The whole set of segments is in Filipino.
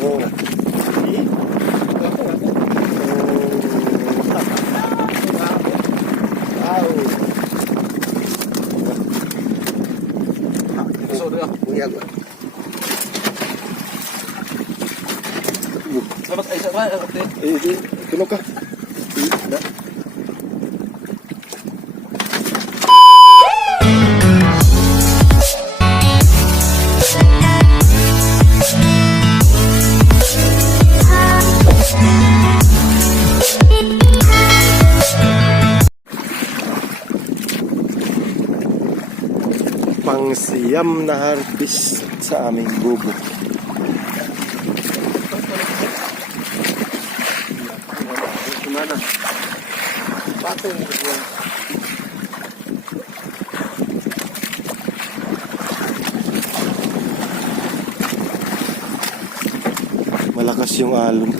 Oh. Tulog ka. Pangsiyam na harvest sa aming bubok. Malakas yung alon.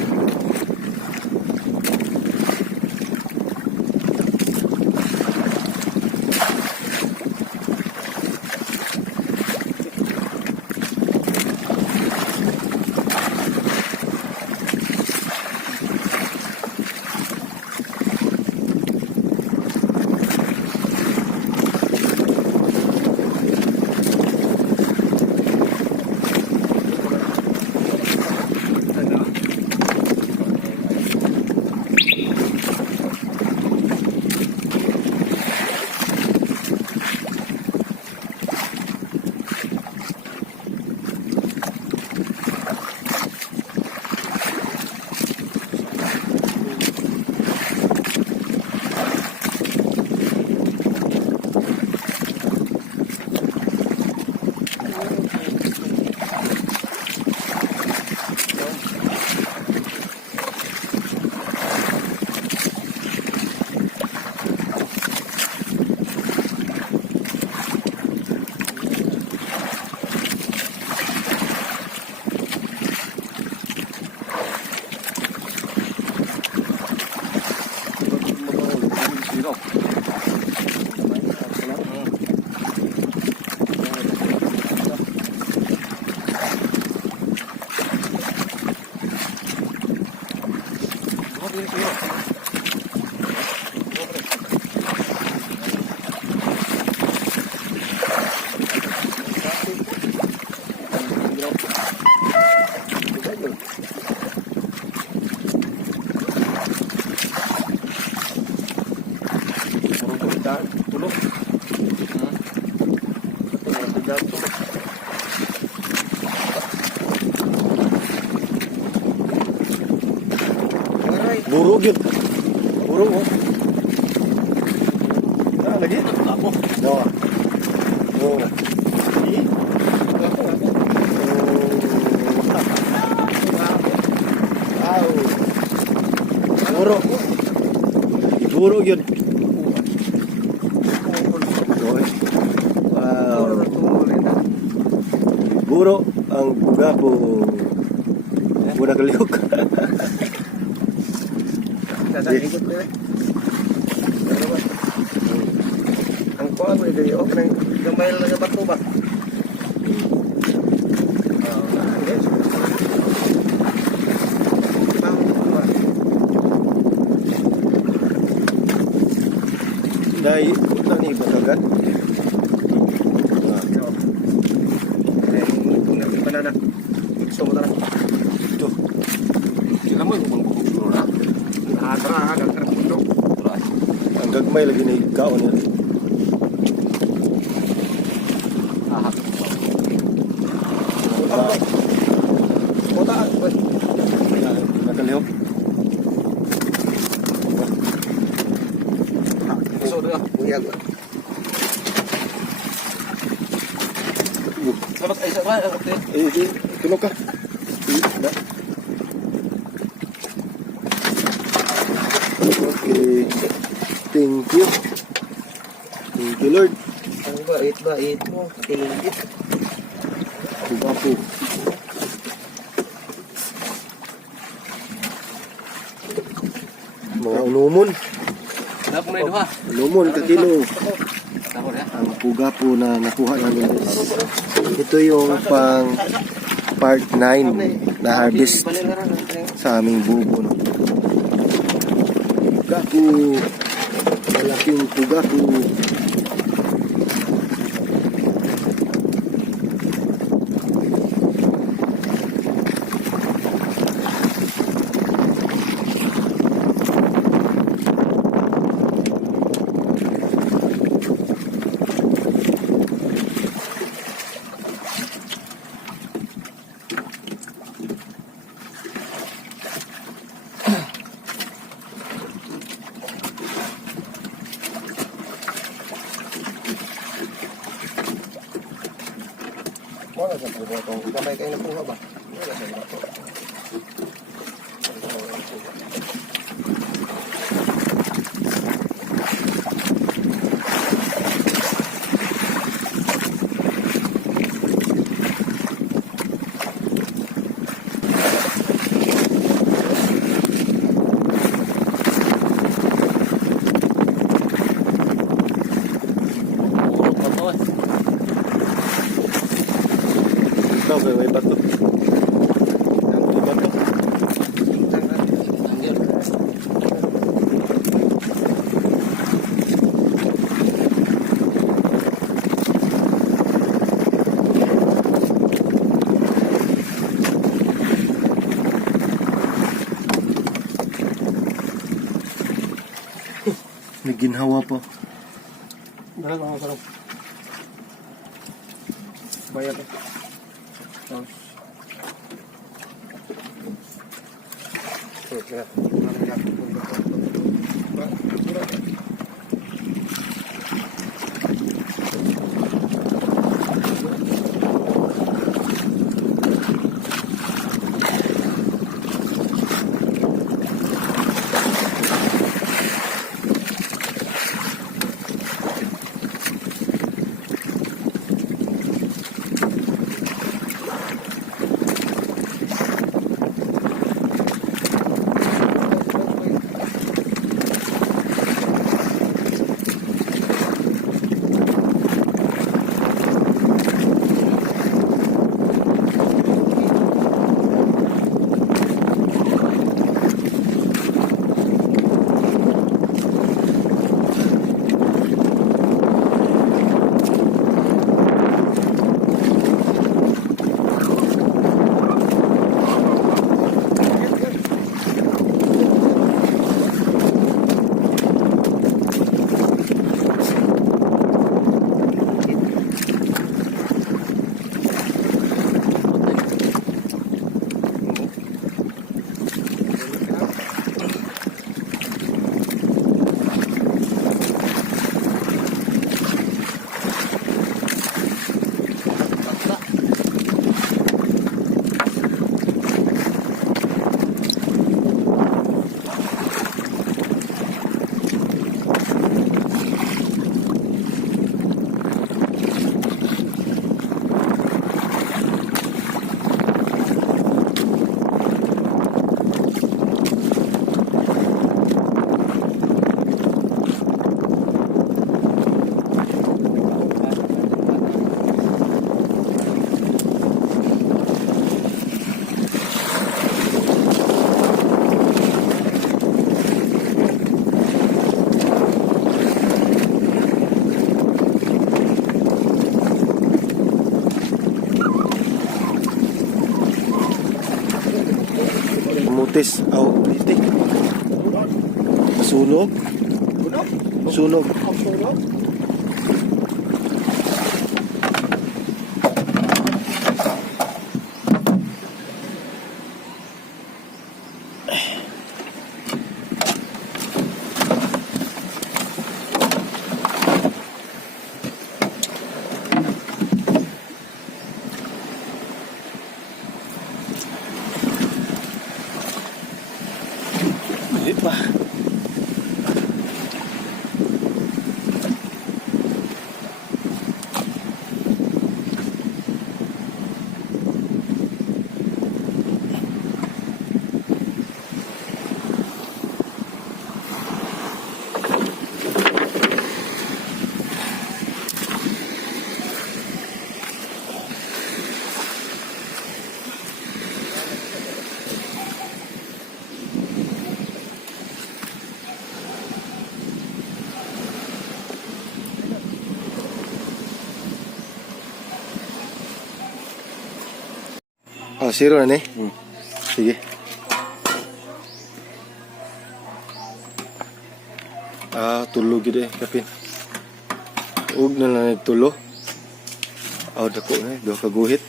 Tulog. Burug yun. Burug oh. Lagi? Ako. No. Oh. Burug. Burug yun. Buro ang buga po muna kaliyok. Ang kuha mo ito yung gamay lang na bato ba? Dahil ito ni batagan. Banana. Gusto mo tara. Ito. Sila mo yung buburo na. Tara, hanggang pundo. Ang gagmay lagi na ikaon yan. Ahak. Kota. Nakalihok. Gusto mo tara. Uyag ba? Salamat ay sa tulog ka. Okay. Thank you. Thank you, Lord. Ang bait mo. Thank you. Diba po? Mga unumon. Dapat na ito ha. Unumon, kakilo. Ang puga po na nakuha namin. Ito yung pang part 9. na-harvest sa aming bubo. No? Tugaku. Malaking tugaku. Wala sa puno itong kamay kayo na puha ba? Wala sa puno ito. Ikaw may bato. May bato. May ginhawa po. Dala lang sarap. Bayar eh. Tapos. Kaya. Mutis, itik. Sunog. Sunog. Pa. Oh, zero na ni. Sige. Tulo gid kapin. Ug na lang nagtulo. Dako na, duha ka guhit.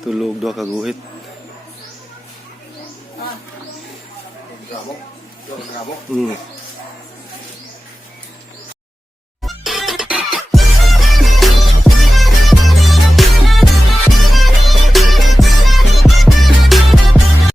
Tulo ug duha ka guhit. Gramo. Gramo. Hmm.